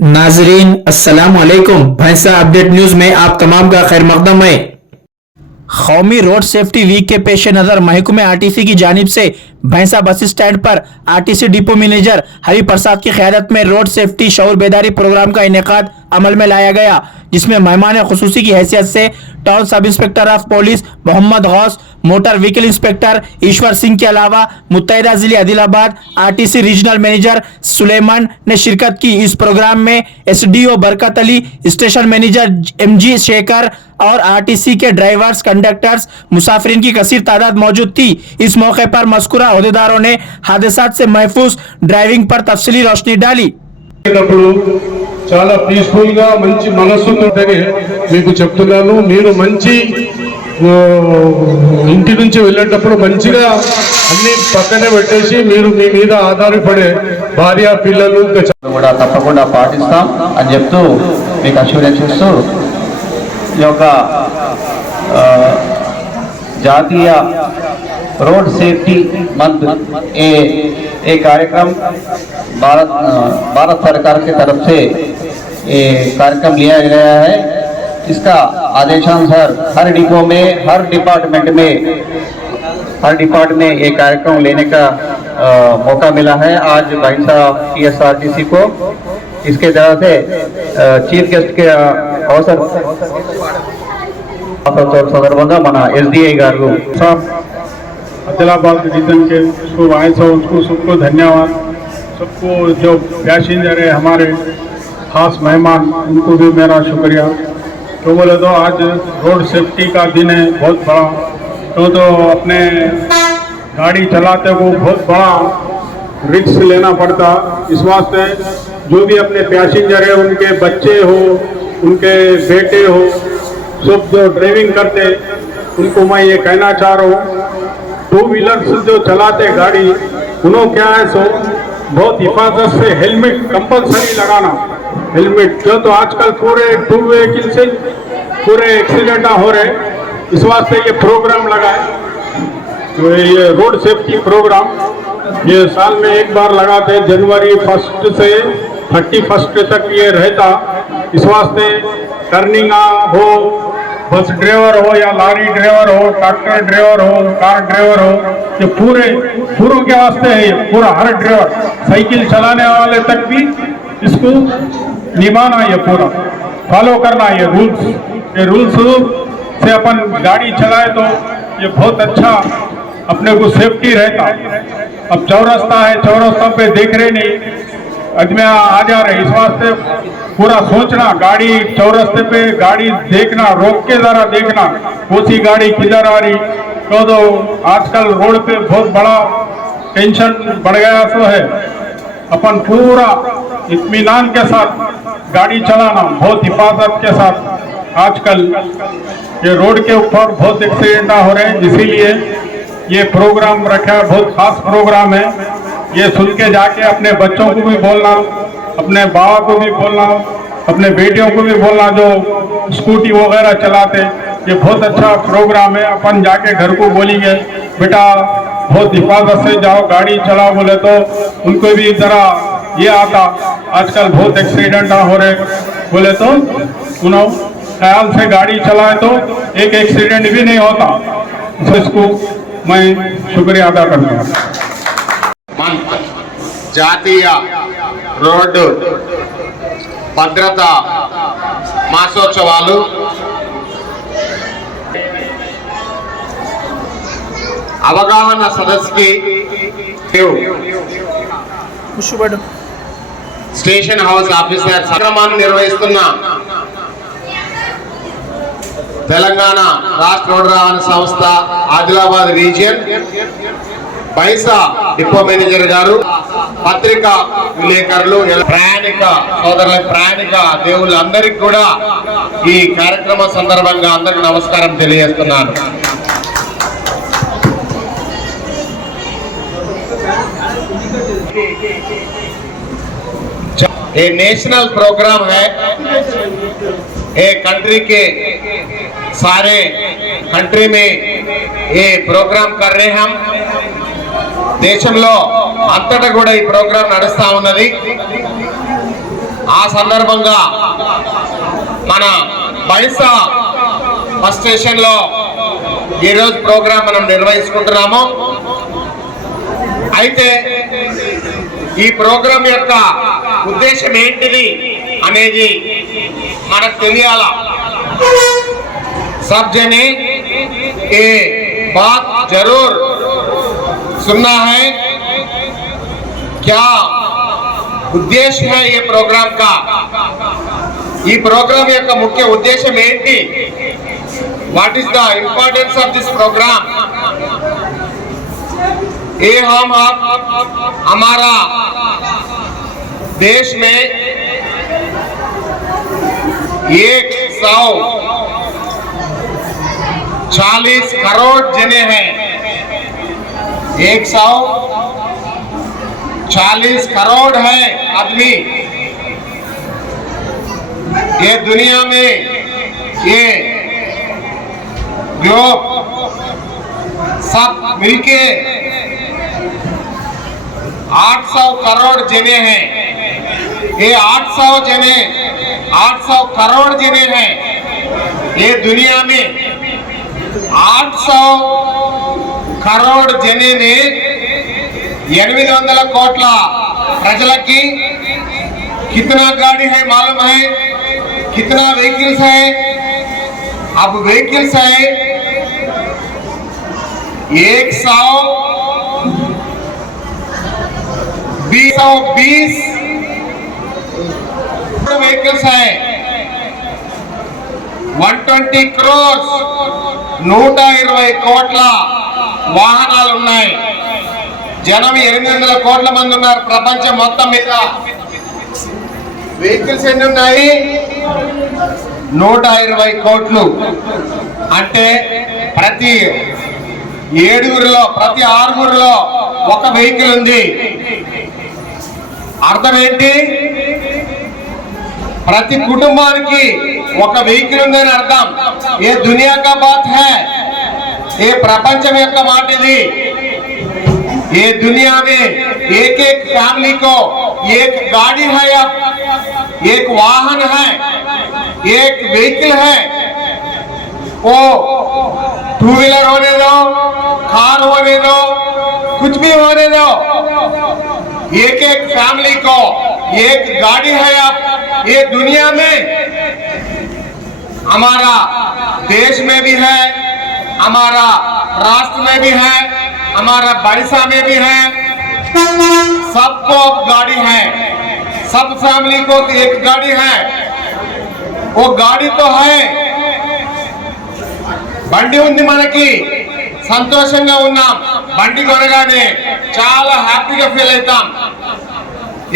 नाजरीन अस्सलाम वालेकुम। भैंसा अपडेट न्यूज में आप तमाम का खैर मकदम है। कौमी रोड सेफ्टी वीक के पेश नजर महकमे आरटीसी की जानिब से भैंसा बस स्टैंड पर RTC depot manager Hari Prasad की क़यादत में रोड सेफ्टी शऊर बेदारी प्रोग्राम का इनेकाद अमल में लाया गया, जिसमें मेहमान खुसूसी की हैसियत से town sub inspector of police Mohammed Ghaus, motor vehicle inspector Ishwar Singh के अलावा मुत्तहिदा जिले Adilabad RTC regional manager Suleman ने शिरकत की। इस प्रोग्राम में SDO Barkat Ali, station manager MG Shekhar और आरटीसी के ड्राइवर्स, कंडक्टर्स, मुसाफिरीन की कसीर तादाद मौजूद थी। इस मौके पर मज़कूरा अहदेदारों ने हादसात से महफूज ड्राइविंग पर तफसीली रोशनी डाली। చాలా పీస్ఫుల్ గా మంచి మనస్సుతో మీకు చెప్తున్నాను, మీరు మంచి ఇంటి నుంచి వెళ్ళేటప్పుడు మంచిగా అన్ని పక్కనే పెట్టేసి మీరు మీ మీద ఆధారపడే భార్య పిల్లలు కూడా తప్పకుండా పాటిస్తాం అని చెప్తూ మీకు అష్యూరెన్స్ ఇస్తూ ఈ యొక్క జాతీయ रोड सेफ्टी मंथ ये कार्यक्रम भारत सरकार की तरफ से ये कार्यक्रम लिया गया है। इसका आदेशानुसार हर डिपो में, हर डिपार्टमेंट में ये कार्यक्रम लेने का मौका मिला है आज भैंसा टीएसआरटीसी को। इसके तरह से चीफ गेस्ट के अवसर संदर्भंगा मन एसडीए गारू आदिलाबाद रीजन के उसको आए थे, उसको सबको धन्यवाद। सबको जो पैसेंजर है हमारे खास मेहमान, उनको भी मेरा शुक्रिया। तो बोले तो आज रोड सेफ्टी का दिन है बहुत बड़ा, तो अपने गाड़ी चलाते को बहुत बड़ा रिस्क लेना पड़ता। इस वास्ते जो भी अपने पैसेंजर है, उनके बच्चे हो, उनके बेटे हो, सब जो ड्राइविंग करते उनको मैं ये कहना चाह रहा हूँ, टू व्हीलर्स जो चलाते गाड़ी उन्होंने क्या है सो बहुत हिफाजत से हेलमेट कंपलसरी लगाना। हेलमेट जो तो आजकल पूरे टू व्हीकल से पूरे एक्सीडेंट हो रहे, इस वास्ते ये प्रोग्राम लगा है। तो ये रोड सेफ्टी प्रोग्राम ये साल में एक बार लगाते, जनवरी 1 से 31 तक ये रहता। इस वास्ते टर्निंग हो, बस ड्राइवर हो या लॉरी ड्राइवर हो, ट्रैक्टर ड्राइवर हो, कार ड्राइवर हो, ये पूरों के वास्ते है। ये पूरा हर ड्राइवर, साइकिल चलाने वाले तक भी इसको निभाना, ये पूरा फॉलो करना। ये रूल्स से अपन गाड़ी चलाए तो ये बहुत अच्छा अपने को सेफ्टी रहता। अब चौरास्ता है, चौरास्ता पे देख रहे नहीं अजमेर आ जा रहे, इस वास्ते पूरा सोचना, गाड़ी चौरास्ते पे गाड़ी देखना, रोक के जरा देखना कौन सी गाड़ी किधर आ रही। तो आजकल रोड पे बहुत बड़ा टेंशन बढ़ गया सो है। अपन पूरा इत्मीनान के साथ गाड़ी चलाना, बहुत हिफाजत के साथ। आजकल ये रोड के ऊपर बहुत एक्सीडेंट हो रहे हैं, इसीलिए ये प्रोग्राम रखा है, बहुत खास प्रोग्राम है। ये सुन के जाके अपने बच्चों को भी बोलना, अपने बाबा को भी बोलना, अपने बेटियों को भी बोलना जो स्कूटी वगैरह चलाते। ये बहुत अच्छा प्रोग्राम है। अपन जाके घर को बोलेंगे बेटा बहुत हिफाजत से जाओ, गाड़ी चलाओ, बोले तो उनको भी जरा ये आता। आजकल बहुत एक्सीडेंट हो रहे, बोले तो उन्होंने ख्याल से गाड़ी चलाए तो एक एक्सीडेंट भी नहीं होता। तो इसको मैं शुक्रिया अदा करता हूँ। జాతీయ రోడ్డు భద్రత మాసోత్సవాలు అవగాహన సదస్సుకి స్టేషన్ హౌస్ ఆఫీసర్ కార్యక్రమాన్ని నిర్వహిస్తున్న తెలంగాణ రాష్ట్ర రోడ్డు రవాణా సంస్థ Adilabad region Bhainsa depot manager గారు, పత్రికా విలేకరులు, ప్రయాణిక సోదరుల, ప్రయాణిక దేవుళ్ళందరికీ కూడా ఈ కార్యక్రమం సందర్భంగా అందరికీ నమస్కారం తెలియజేస్తున్నాను। ये नेशनल प्रोग्राम है, ये कंट्री के सारे कंट्री में ये प्रोग्राम कर रहे हैं हम। దేశంలో అంతటా కూడా ఈ ప్రోగ్రాం నడుస్తా ఉన్నది। ఆ సందర్భంగా మన బైసా బస్ స్టేషన్ లో ఈ రోజు ప్రోగ్రాం మనం నిర్వహించుకుంటున్నాము. అయితే ఈ ప్రోగ్రాం యొక్క ఉద్దేశం ఏంటిది అనేది మనకు తెలియాల. सब जने ये बात जरूर सुनना है, क्या उद्देश्य है ये प्रोग्राम का, ये प्रोग्राम యొక్క ముఖ్య ఉద్దేశం ఏంటి, what is the importance of this program. ये हम हमारा देश में 140 करोड़ जने हैं. 140 करोड़ है आदमी ये दुनिया में, ये ग्लोब सब मिलके 800 करोड़ जने हैं. ये 800 करोड़ जने हैं. ये दुनिया में 800 करोड़ जने ने 800 కోట్ల ప్రజలకి कितना गाड़ी है मालूम है, कितना व्हीकल्स है. अब व्हीकल्स है 120 व्हीकल्स है. 120 crores 120 కోట్ల వాహనాలు ఉన్నాయి. జనం 800 కోట్ల మంది ఉన్నారు ప్రపంచం మొత్తం మీద. వెహికల్స్ ఎన్ని ఉన్నాయి? 120 కోట్లు. అంటే ప్రతి 7 ప్రతి 6 ఒక వెహికల్ ఉంది. అర్థం ఏంటి? ప్రతి కుటుంబానికి ఒక వెహికల్ ఉందని అర్థం. ఏ దునియా కా బాత్ హై, ఏ ప్రపంచం యొక్క మాట ఇది. ये दुनिया में एक फैमिली को एक गाड़ी है या एक वाहन है, एक व्हीकल है. वो 2 व्हीलर होने दो, कार होने दो, कुछ भी होने दो, एक फैमिली को एक गाड़ी है. आप ये दुनिया में हमारा देश में भी है, हमारा राष्ट्र में भी है, हमारा बारिशा में भी है. सबको गाड़ी है, सब फैमिली को एक गाड़ी है. वो गाड़ी तो है, బండి ఉంది మనకి, సంతోషంగా ఉన్నాం. బండి కొనగానే చాలా హ్యాపీగా ఫీల్ అవుతాం.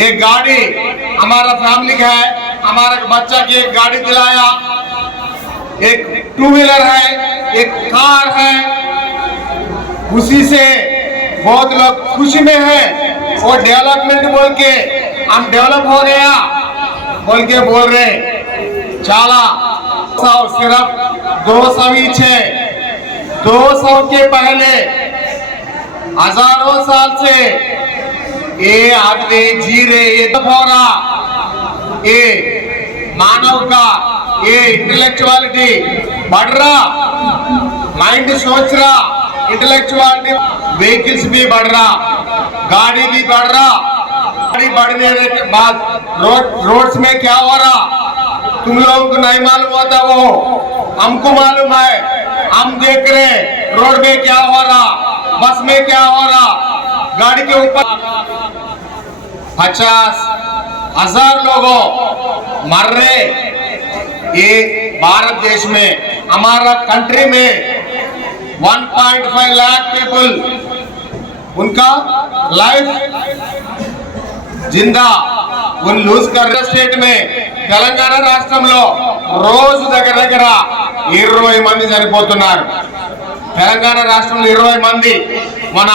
ये गाड़ी हमारा फैमिली का है, हमारा बच्चा की एक गाड़ी दिलाया, एक 2 व्हीलर है, एक कार है. उसी से बहुत लोग खुशी में है. वो डेवलपमेंट बोल के हम डेवलप हो गया बोल के बोल रहे. चाला सिर्फ 200 ही है. 200 के पहले हजारों साल से ये आदमी जी रहे. ये तो हो रहा, ये मानव का ये इंटेलेक्चुअलिटी बढ़ रहा, माइंड सोच रहा, इंटेलेक्चुअलिटी व्हीकल्स भी बढ़ रहा, गाड़ी भी बढ़ रहा. गाड़ी बढ़ने के बाद रोड्स में क्या हो रहा तुम लोगों को नहीं मालूम होता, वो हमको मालूम है. हम देख रहे रोड में क्या हो रहा, बस में क्या हो रहा, गाड़ी के ऊपर 50,000 लोगों मर रहे. ये भारत देश में, हमारा कंट्री में 1.5 लाख पीपल उनका लाइफ जिंदा उन लूज कर. स्टेट में తెలంగాణ రాష్ట్రంలో రోజు దగ్గర 20 మంది చనిపోతున్నారు. తెలంగాణ రాష్ట్రంలో 20 మంది. మన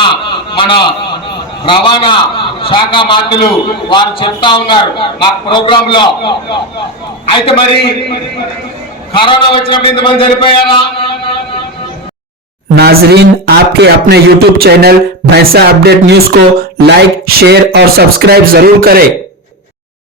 రవాణా శాఖ మంత్రులు వారు చెప్తా ఉన్నారు మా ప్రోగ్రామ్ లో. అయితే మరి కరోనా వచ్చినప్పుడు ఇంతమంది చనిపోయారా? नाजरीन, आपके अपने YouTube चैनल भैंसा अपडेट न्यूज को लाइक, शेयर और सब्सक्राइब जरूर करें.